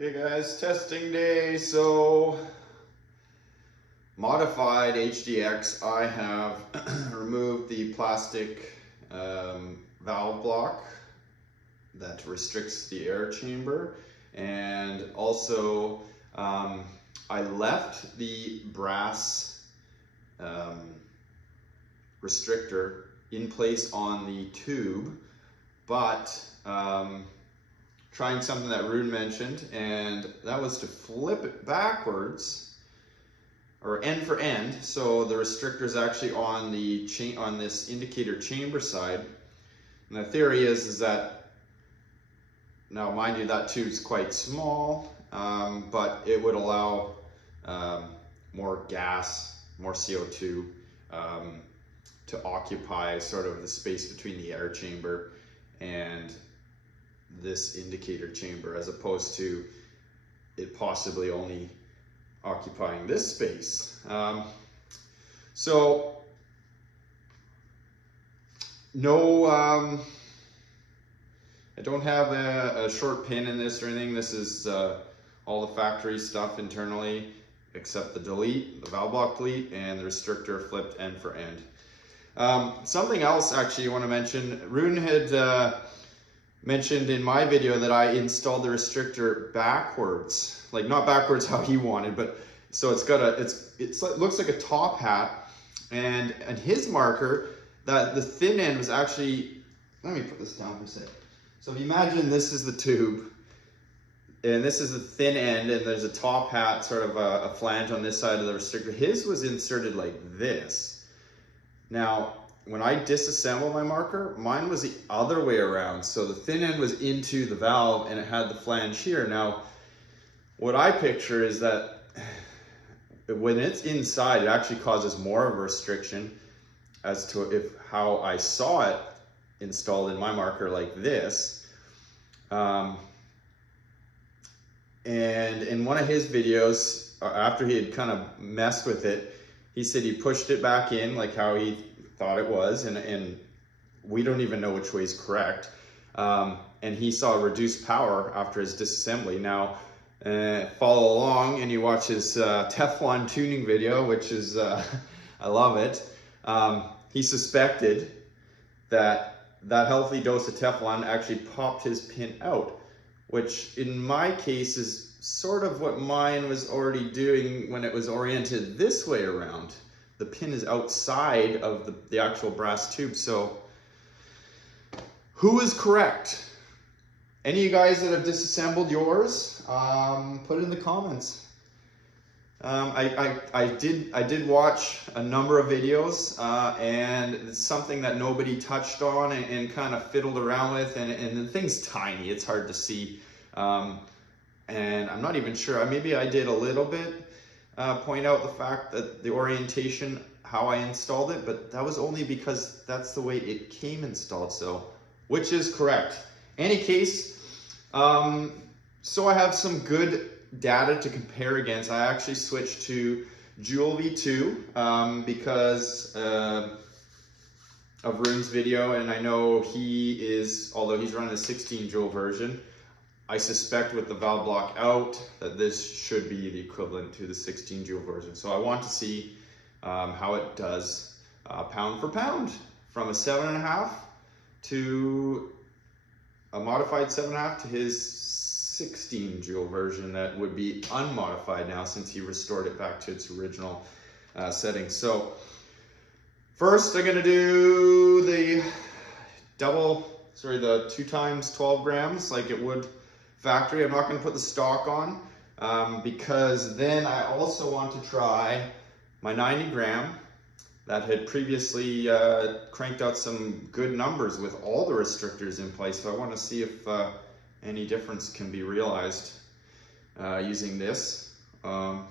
Okay guys, testing day. So modified HDX, I have removed the plastic valve block that restricts the air chamber, and also I left the brass restrictor in place on the tube, but trying something that Rune mentioned, and that was to flip it backwards, or end for end, so the restrictor is actually on the on this indicator chamber side. And the theory is that, now mind you, that tube's quite small, but it would allow more gas, more CO2 to occupy sort of the space between the air chamber and this indicator chamber, as opposed to it possibly only occupying this space. So no, I don't have a short pin in this or anything. This is all the factory stuff internally, except the delete, the valve block delete, and the restrictor flipped end for end. Something else actually I want to mention, Rune had mentioned in my video that I installed the restrictor backwards, like not backwards how he wanted, but so it's got it looks like a top hat, and his marker, that the thin end was actually, let me put this down for a second. So if you imagine this is the tube, and this is the thin end, and there's a top hat, sort of a flange on this side of the restrictor. His was inserted like this. Now, when I disassembled my marker, mine was the other way around. So the thin end was into the valve and it had the flange here. Now, what I picture is that when it's inside, it actually causes more of a restriction as to how I saw it installed in my marker like this. And in one of his videos, after he had kind of messed with it, he said he pushed it back in like how he thought it was, and we don't even know which way is correct. And he saw reduced power after his disassembly. Now, follow along and you watch his Teflon tuning video, which is, I love it. He suspected that healthy dose of Teflon actually popped his pin out, which in my case is sort of what mine was already doing when it was oriented this way around. The pin is outside of the actual brass tube. So who is correct? Any of you guys that have disassembled yours, put it in the comments. I did watch a number of videos, and it's something that nobody touched on and kind of fiddled around with, and the thing's tiny, it's hard to see. And I'm not even sure, maybe I did a little bit point out the fact that the orientation, how I installed it, but that was only because that's the way it came installed, so which is correct. Any case, so I have some good data to compare against. I actually switched to JulV2 because of Rune's video, and I know he is, although he's running a 16 joule version, I suspect with the valve block out that this should be the equivalent to the 16 joule version. So I want to see how it does pound for pound from a 7.5 to a modified 7.5 to his 16 joule version that would be unmodified now since he restored it back to its original settings. So first I'm going to do the the 2 times 12 grams like it would factory. I'm not going to put the stock on because then I also want to try my 90 gram that had previously cranked out some good numbers with all the restrictors in place. So I want to see if any difference can be realized using this on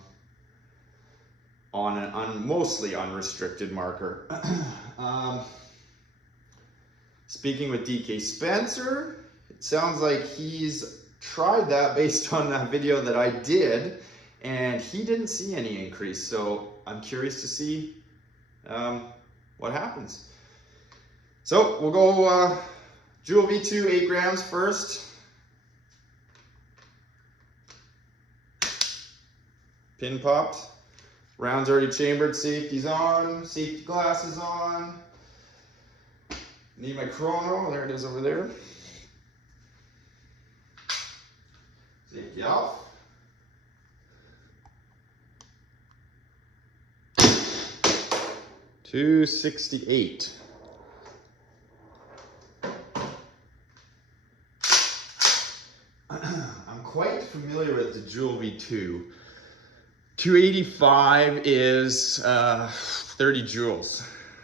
an mostly unrestricted marker. Speaking with DK Spencer, it sounds like he's tried that based on that video that I did, and he didn't see any increase. So I'm curious to see what happens. So we'll go JulV2 8 grams first. pin popped. Rounds already chambered, safety's on, safety glasses on. Need my chrono, there it is over there. Safety off. $268. I'm quite familiar with the JulV2. 285 is 30 joules.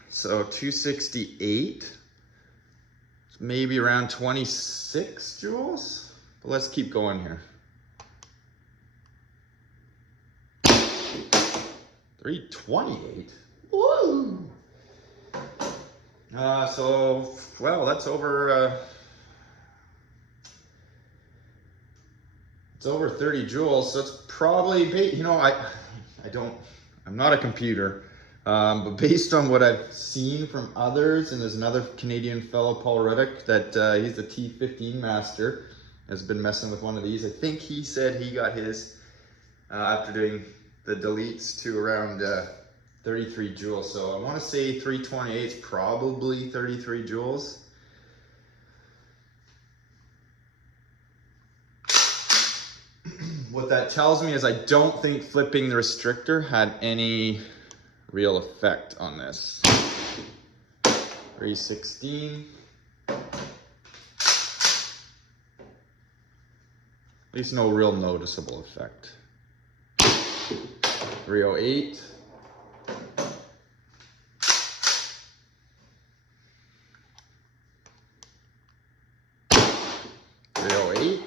So 268, maybe around 26 joules. But let's keep going here. 328. Woo! So, well, that's over. It's over 30 joules, so it's probably, you know, I'm not a computer, but based on what I've seen from others, and there's another Canadian fellow, Paul Ruddick, that he's a T15 master, has been messing with one of these. I think he said he got his, after doing the deletes, to around 33 joules. So I want to say 328 is probably 33 joules. What that tells me is I don't think flipping the restrictor had any real effect on this. 316. At least no real noticeable effect. 308. 308.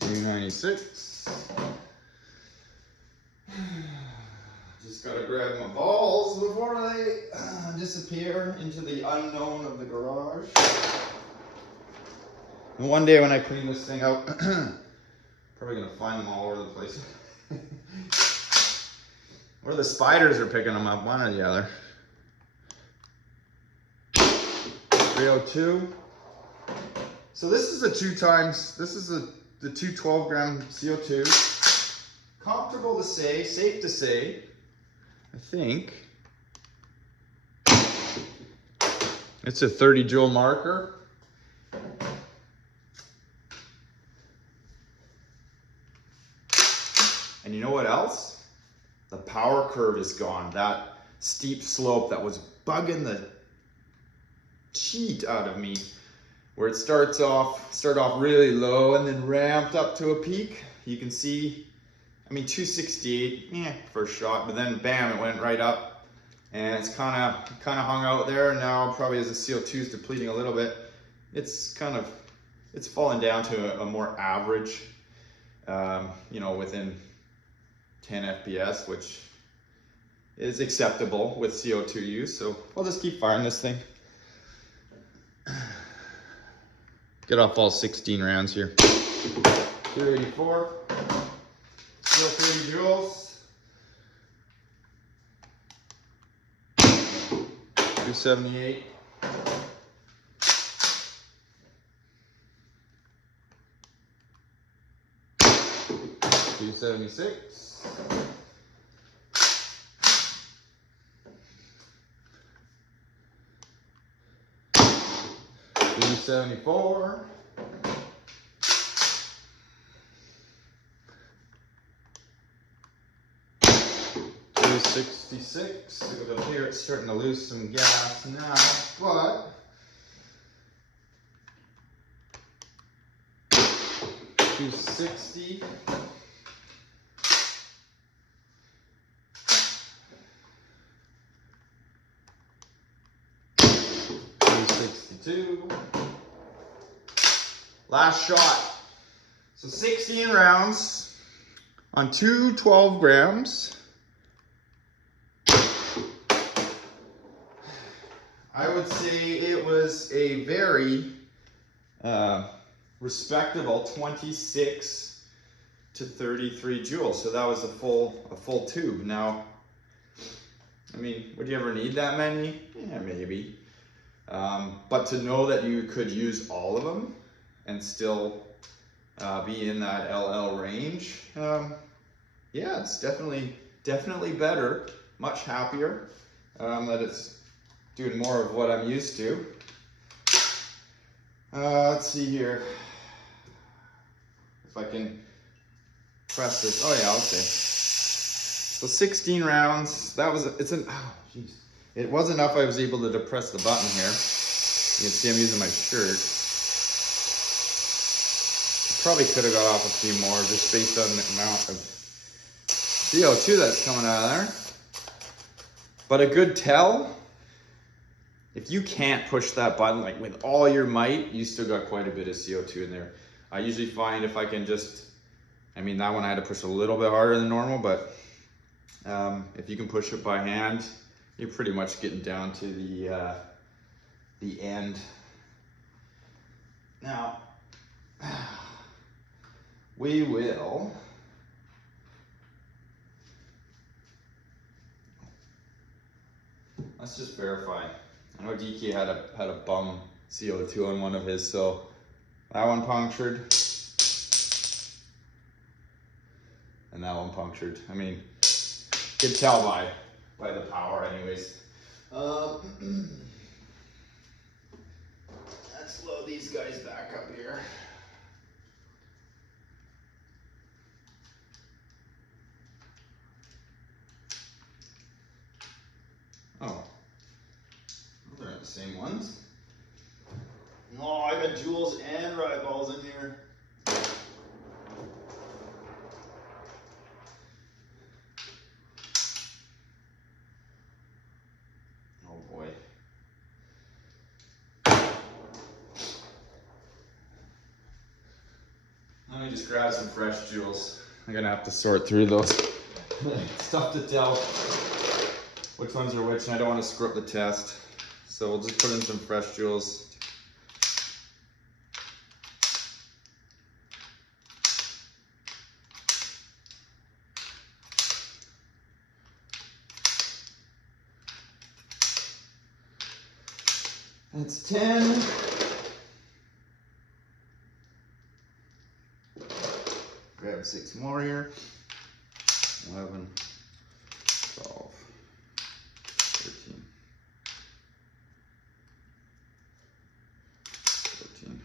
296. Just gotta grab my balls before they disappear into the unknown of the garage. And one day when I clean this thing out, probably gonna find them all over the place. Or the spiders are picking them up, one or the other. 302. So this is the 2 12-gram CO2. Comfortable to say, safe to say, I think. It's a 30 joule marker. And you know what else? The power curve is gone. That steep slope that was bugging the cheat out of me, where it started off really low and then ramped up to a peak. You can see, I mean, 268, first shot, but then bam, it went right up, and it's kind of hung out there. And now probably as the CO2 is depleting a little bit, it's fallen down to a more average, you know, within 10 FPS, which is acceptable with CO2 use. So I'll just keep firing this thing. Get off all 16 rounds here. 284, still 30 joules. 278. 276. 274. 266. Look up here, it's starting to lose some gas now, but 260. 262. Last shot. So 16 rounds on 2 12 grams. I would say it was a very respectable 26 to 33 joules. So that was a full tube. Now, I mean, would you ever need that many? Yeah, maybe. But to know that you could use all of them and still be in that LL range, yeah, it's definitely better, much happier that it's doing more of what I'm used to. Let's see here. If I can press this. Oh yeah, okay. So 16 rounds. That was, oh jeez. It was enough I was able to depress the button here. You can see I'm using my shirt. Probably could have got off a few more just based on the amount of CO2 that's coming out of there. But a good tell, if you can't push that button like with all your might, you still got quite a bit of CO2 in there. I usually find if I can just, I mean that one I had to push a little bit harder than normal, but if you can push it by hand, you're pretty much getting down to the end. Now, we will let's just verify. I know DK had a bum CO2 on one of his, so that one punctured and that one punctured. I mean, could tell by the power anyways. Let's load these guys back up here. Oh, those aren't the same ones. No, I got jewels and rivals in here. Oh boy. Let me just grab some fresh jewels. I'm gonna have to sort through those. It's tough to tell which ones are which, and I don't want to screw up the test. So we'll just put in some fresh jewels. That's 10. Grab 6 more here. 11, 12, 13, 14,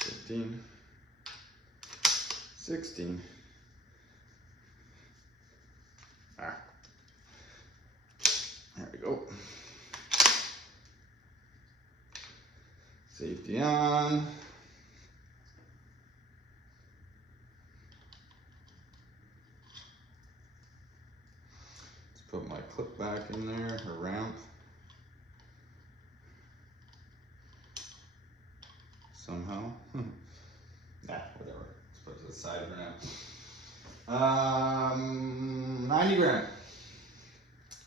15, 16. Ah. There we go. Safety on. Let's put my clip back in there, or ramp. Somehow. Nah, whatever. Let's put it to the side for now. 90 gram.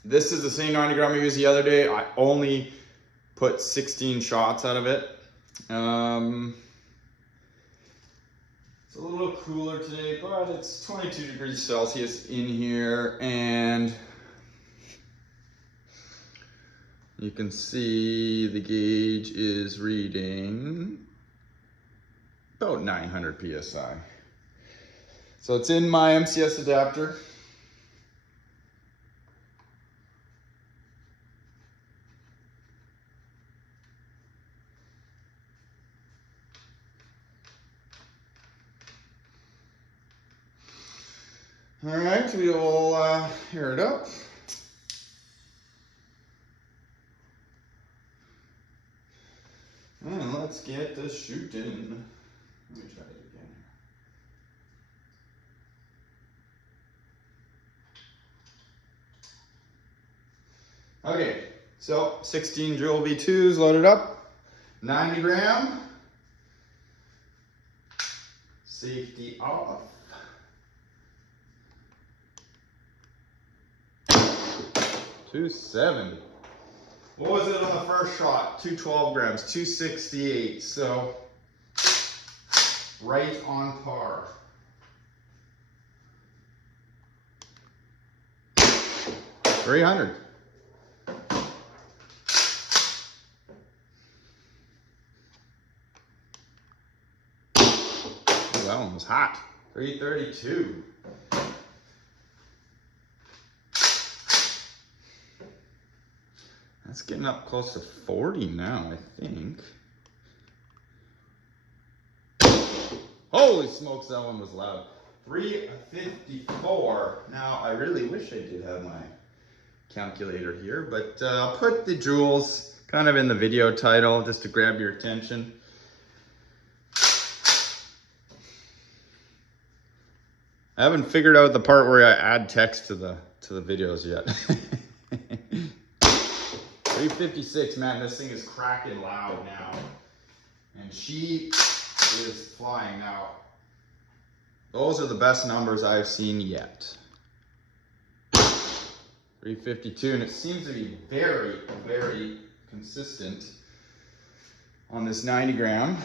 This is the same 90 gram I used the other day. I only put 16 shots out of it. It's a little cooler today, but it's 22 degrees Celsius in here, and you can see the gauge is reading about 900 PSI. So it's in my MCS adapter. All right, we will air it up. And let's get this shooting. Let me try it again. Okay, so 16 JulV2s loaded up, 90 gram. Safety off. 270. What was it on the first shot? 212 grams, 268. So right on par. $300. that one was hot. 332. That's getting up close to 40 now, I think. Holy smokes, that one was loud. 354. Now, I really wish I did have my calculator here, but I'll put the joules kind of in the video title just to grab your attention. I haven't figured out the part where I add text to the videos yet. 356, man, this thing is cracking loud now. And she is flying out. Those are the best numbers I've seen yet. 352, and it seems to be very, very consistent on this 90 gram.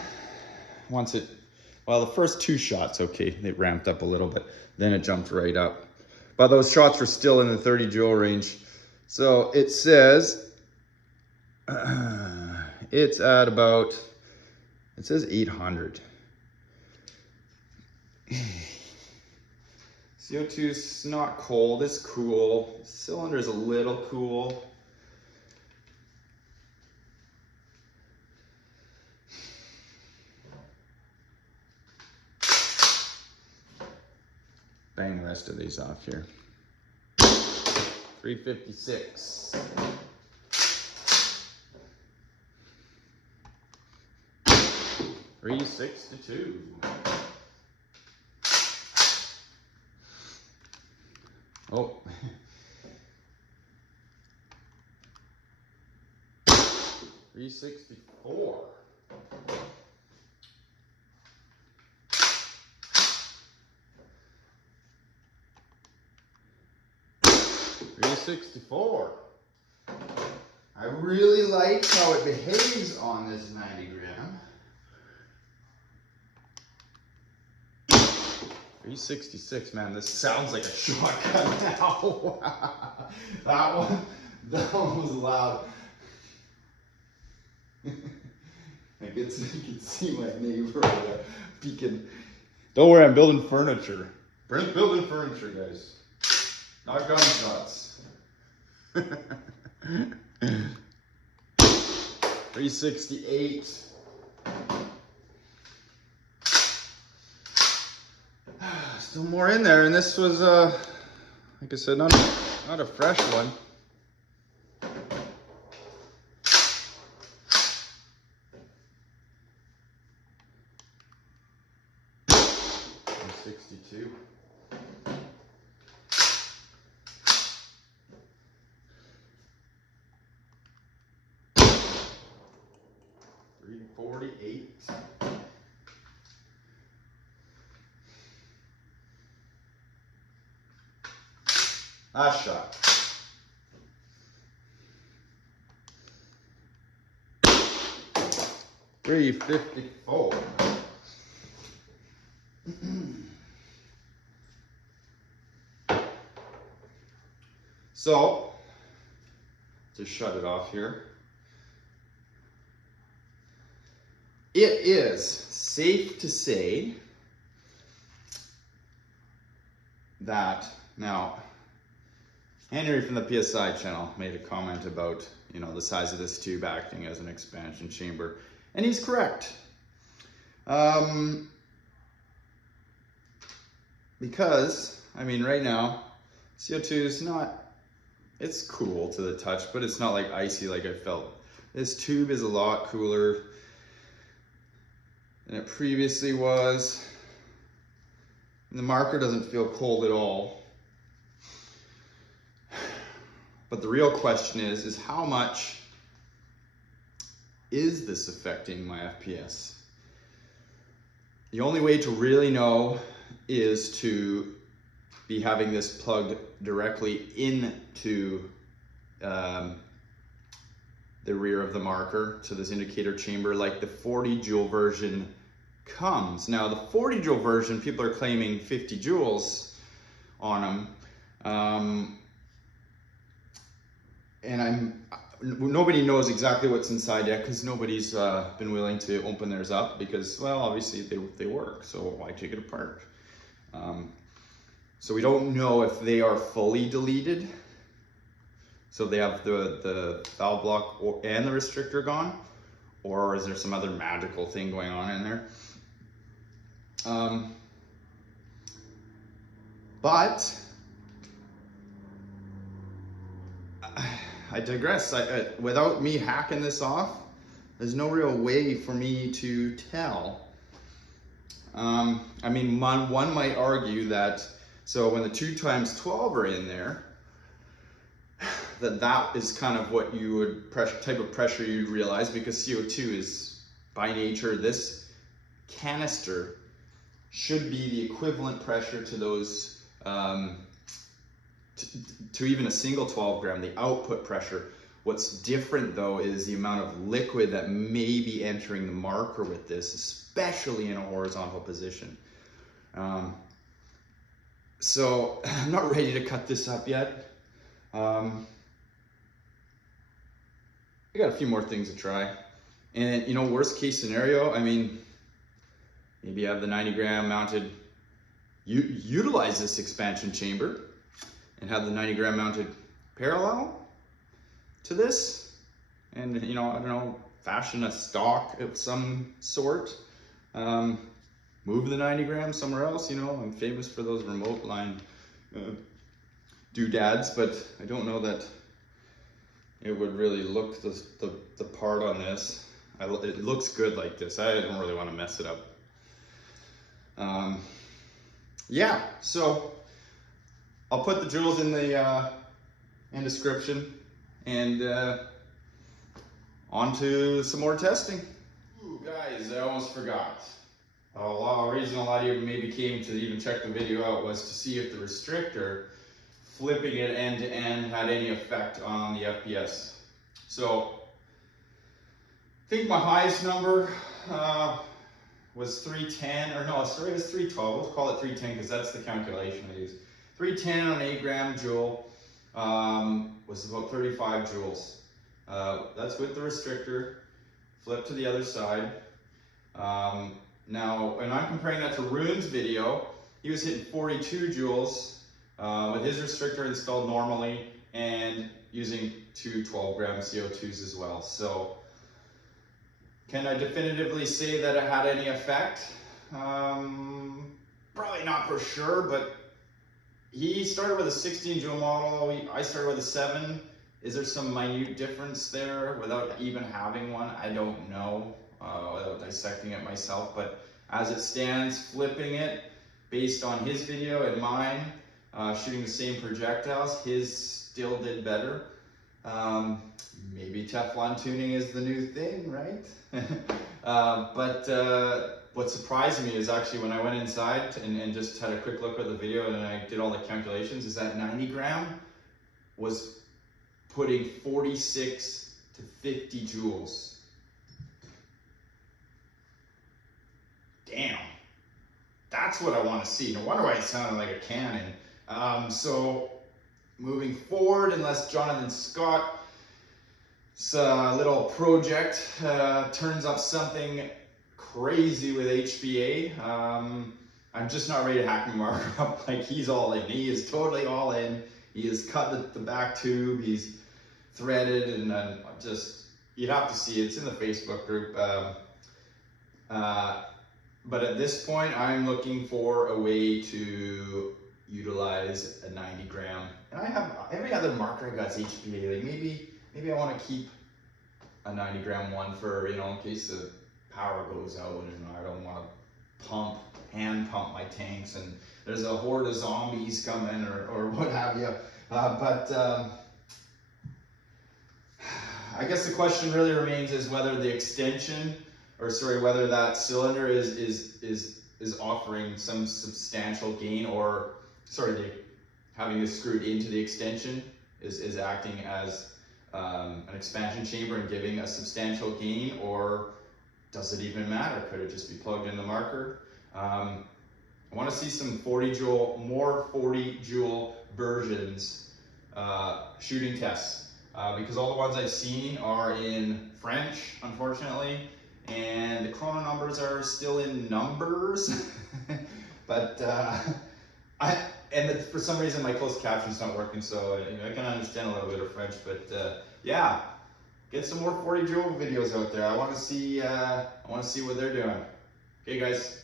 Once it, well, the first 2 shots, okay, they ramped up a little bit, then it jumped right up. But those shots were still in the 30 joule range. So it says, it's at about, it says 800. CO2's not cold, it's cool. The cylinder is a little cool. Bang the rest of these off here. 356. 362. Oh. 364. 364. I really like how it behaves on this 90 gram. 366, man, this sounds like a shotgun now. that one was loud. I can see my neighbor peeking. Don't worry, I'm building furniture. Brent's building furniture, guys. Not gunshots. 368. Still more in there, and this was, like I said, not a fresh one. $62. 348. Last shot. 354. So, to shut it off here, it is safe to say that, now, Henry from the PSI channel made a comment about, you know, the size of this tube acting as an expansion chamber, and he's correct. Because, I mean, right now, CO2 is not, it's cool to the touch, but it's not like icy like I felt. This tube is a lot cooler than it previously was. And the marker doesn't feel cold at all. But the real question is how much is this affecting my FPS? The only way to really know is to be having this plugged directly into the rear of the marker to this indicator chamber, like the 40 joule version comes. Now the 40 joule version, people are claiming 50 joules on them. And nobody knows exactly what's inside yet because nobody's been willing to open theirs up because, well, obviously they work, so why take it apart? So we don't know if they are fully deleted. So they have the valve block and the restrictor gone, or is there some other magical thing going on in there? But I digress. Without me hacking this off, there's no real way for me to tell. I mean, one might argue that, so when the 2x12 are in there, that is kind of what you would, type of pressure you'd realize, because CO2 is by nature, this canister should be the equivalent pressure to those, to even a single 12 gram, the output pressure. What's different though is the amount of liquid that may be entering the marker with this, especially in a horizontal position. So I'm not ready to cut this up yet. I got a few more things to try. And you know, worst case scenario, I mean, maybe you have the 90 gram mounted, utilize this expansion chamber and have the 90 gram mounted parallel to this. And you know, I don't know, fashion a stock of some sort. Move the 90 grams somewhere else. You know, I'm famous for those remote line doodads, but I don't know that it would really look the part on this. It looks good like this. I don't really want to mess it up. Yeah, so I'll put the joules in the description, and on to some more testing. Ooh, guys, I almost forgot. A reason a lot of you maybe came to even check the video out was to see if the restrictor, flipping it end to end, had any effect on the FPS. So I think my highest number was 310, or no, sorry, it was 312. We'll call it 310 because that's the calculation I use. 310 on an 8 gram joule was about 35 joules. That's with the restrictor. Flip to the other side. Now, when I'm comparing that to Rune's video, he was hitting 42 joules with his restrictor installed normally and using two 12 gram CO2s as well. So, can I definitively say that it had any effect? Probably not for sure, but he started with a 16 joule model, I started with a 7. Is there some minute difference there without even having one? I don't know, without dissecting it myself, but as it stands, flipping it, based on his video and mine, shooting the same projectiles, his still did better. Maybe Teflon tuning is the new thing, right? But what surprised me is actually when I went inside and just had a quick look at the video and I did all the calculations, is that 90 gram was putting 46 to 50 joules. Damn, that's what I want to see. No wonder why it sounded like a cannon. So moving forward, unless Jonathan Scott's little project turns up something crazy with HBA, I'm just not ready to hack the marker up like he's all in. He is totally all in. He has cut the back tube, he's threaded, and just, you'd have to see it. It's in the Facebook group. But at this point, I'm looking for a way to utilize a 90 gram. And I have every other marker I got is HBA. Like maybe I want to keep a 90 gram one for, you know, in case the power goes out and I don't want to hand pump my tanks and there's a horde of zombies coming or what have you. But I guess the question really remains is whether the extension, or sorry, whether that cylinder is offering some substantial gain, or sorry, having this screwed into the extension is acting as an expansion chamber and giving a substantial gain, or does it even matter? Could it just be plugged in the marker? I want to see some 40 joule versions shooting tests. because all the ones I've seen are in French, unfortunately, and the chrono numbers are still in numbers. But for some reason my closed caption's not working, so I can understand a little bit of French. But yeah, get some more 4e JulV videos out there. I want to see what they're doing. Okay, guys.